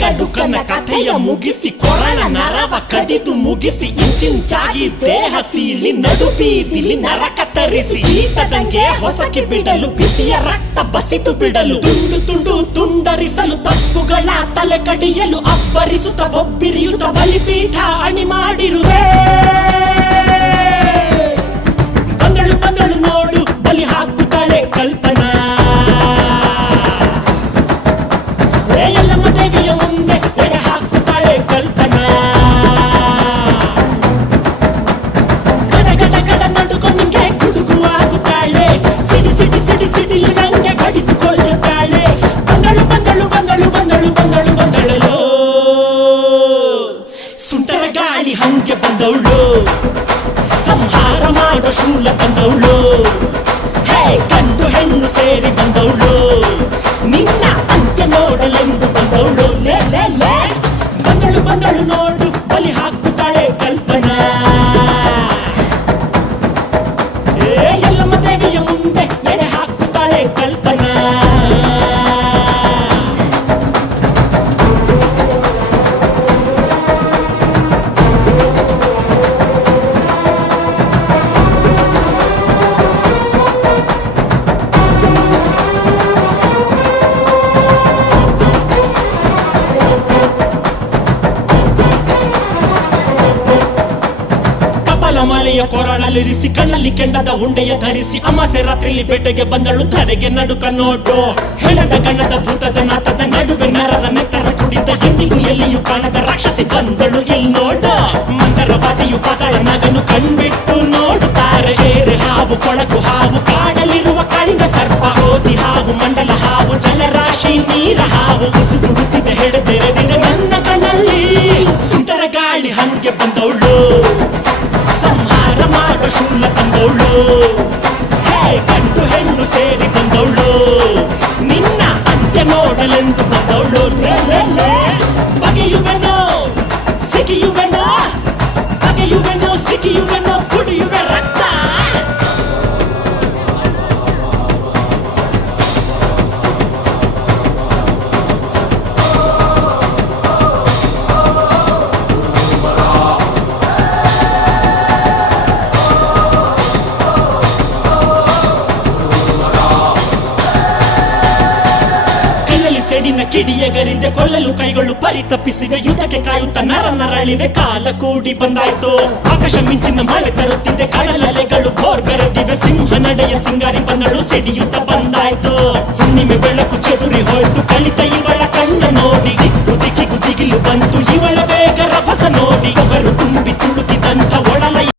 ಕಡುಕನ ಕಥೆಯ ಮುಗಿಸಿ ಕೊರಳ ನರವ ಕಡಿದು ಮುಗಿಸಿ ಇಂಚಿಂಚಾಗಿ ದೇಹ ಸೀಳಿ ನಡು ಬೀದಿಲಿ ನರಕ ತರಿಸಿ ಈಟದಂಗೆ ಹೊಸಕಿ ಬಿಡಲು ಬಿಸಿಯ ರಕ್ತ ಬಸಿತು ಬಿಡಲು ತುಂಡು ತುಂಡು ತುಂಡರಿಸಲು ತಪ್ಪುಗಳ ತಲೆ ಕಡಿಯಲು ಅಬ್ಬರಿಸುತ್ತ ಬೊಬ್ಬಿರಿಯುತ್ತ ಬಲಿಪೀಠ ಅಣಿ ಮಾಡಿರುವೆ ಬಂದಳು ಬಂದಳು ನೋಡು ಬಲಿ ಹಾಕುತ್ತಾಳೆ ಕಲ್ಪನಾ ಎಲ್ಲಮ್ಮ ದೇವಿಯ ಮುಂದೆ ಎಡೆ ಹಾಕುತ್ತಾಳೆ ಕಲ್ಪನಾ ಗಡ ಗಡ ಗಡ ನಡುಕೊನಿಗೆ ಗುಡುಗು ಆಗುತ್ತಾಳೆ ಸಿಡಿ ಸಿಡಿ ಸಿಡಿ ಸಿಡಿಲು ನಂಗೆ ಬಡಿದುಕೊಳ್ಳುತ್ತಾಳೆ ಬಂದಳು ಬಂದಳು ಬಂದಳು ಬಂದಳು ಬಂದಳು ಬಂದಳಲು ಸುಂಟರ ಗಾಳಿ ಹಂಗೆ ಬಂದವಳು ಸಂಹಾರ ಮಾಡೋ ಶೂಲ ತಂದವಳು ಹೇ ಗಂಡು ಹೆಣ್ಣು ಸೇರಿ ಬಂದವಳು ನಿನ್ನ ಅಂತ್ಯ ನೋಡಲೆಂದು ಬಂದವಳು ಲೇ ಲೇ ಲೇ ಬಂದಳು ಬಂದಳು ನೋಡು ಬಲಿ ಹಾಕುತ್ತಾಳೆ ಕಲ್ಪನಾ ಎಲ್ಲಮ್ಮ ದೇವಿಯ ಮುಂದೆ ಎಡೆ ಹಾಕುತ್ತಾಳೆ ಕಲ್ಪನಾ ಮಲೆಯ ಕೊರಳಲ್ಲಿರಿಸಿ ಕಣ್ಣಲ್ಲಿ ಕೆಂಡದ ಉಂಡೆಯ ಧರಿಸಿ ಅಮಾಸೆ ರಾತ್ರಿಲಿ ಬೆಟ್ಟಗೆ ಬಂದಳು ಧರೆಗೆ ನಡುಕ ನೋಡು ಹೆಣದ ಗಣ್ಣದ ಭೂತದ ನಾತದ ನಡುವೆ ನರರ ನೆತ್ತರ ಕುಡಿದ ಎಂದಿಗೂ ಎಲ್ಲಿಯೂ ಕಾಣದ ರಾಕ್ಷಸಿ ಬಂದಳು ಇಲ್ಲಿ ನೋಡು ಮಂದರವಾದಿಯು ಪಾತಾಳ ನಗನು ಕಣ್ಬಿಟ್ಟು ನೋಡುತ್ತಾರೆ ಏರೆ ಹಾವು ಕೊಳಕು ಹಾವು ಕಾಡಲಿರುವ ಕಾಳಿಂಗ ಸರ್ಪ ಓದಿ ಹಾವು ಮಂಡಲ ಹಾವು ಜಲರಾಶಿ ನೀರ ಹಾವು ಉಸುಗುಡುತ್ತಿದೆ ಹೆಡೆದೆರೆದಿದೆ ನನ್ನ ಕಣ್ಣಲ್ಲಿ ಸುಂಟರ ಗಾಳಿ ಹಂಗೆ ಬಂದವಳು ಸಂಹಾರ ಮಾಡೋ ಶೂಲ ತಂದವಳು ಹೇ ಗಂಡು ಹೆಣ್ಣು ಸೇರಿ ಬಂದವಳು ನಿನ್ನ ಅಂತ್ಯ ನೋಡಲೆಂದು ಬಂದವಳು ಬಗೆಯುವೆನೋ ಸಿಗಿಯುವೆನೋ ಬಗೆಯುವೆನೋ ಸಿಗಿಯುವೆನೋ ಕುಡಿಯುವೆ ರಕ್ತ ಸೆಡಿನ ಕಿಡಿಯಗರಿದೆ ಕೊಲ್ಲಲು ಕೈಗಳು ಪರಿತಪ್ಪಿಸಿವೆ ಯುದ್ಧಕ್ಕೆ ಕಾಯುತ್ತ ನರ ನರಳಿವೆ ಕಾಲ ಕೂಡಿ ಬಂದಾಯ್ತು ಆಕಾಶ ಮಿಂಚಿನ ಮಳೆ ತರುತ್ತಿದೆ ಕಡಲಲೆಗಳು ಬೋರ್ಗರೆದಿವೆ ಸಿಂಹ ನಡೆಯ ಸಿಂಗಾರಿ ಬಂದಳು ಸೆಡಿಯುತ್ತ ಬಂದಾಯ್ತು ಹುಣ್ಣಿಮೆ ಬೆಳಕು ಚೆದುರಿ ಹೋಯ್ತು ಕಲಿತ ಇವ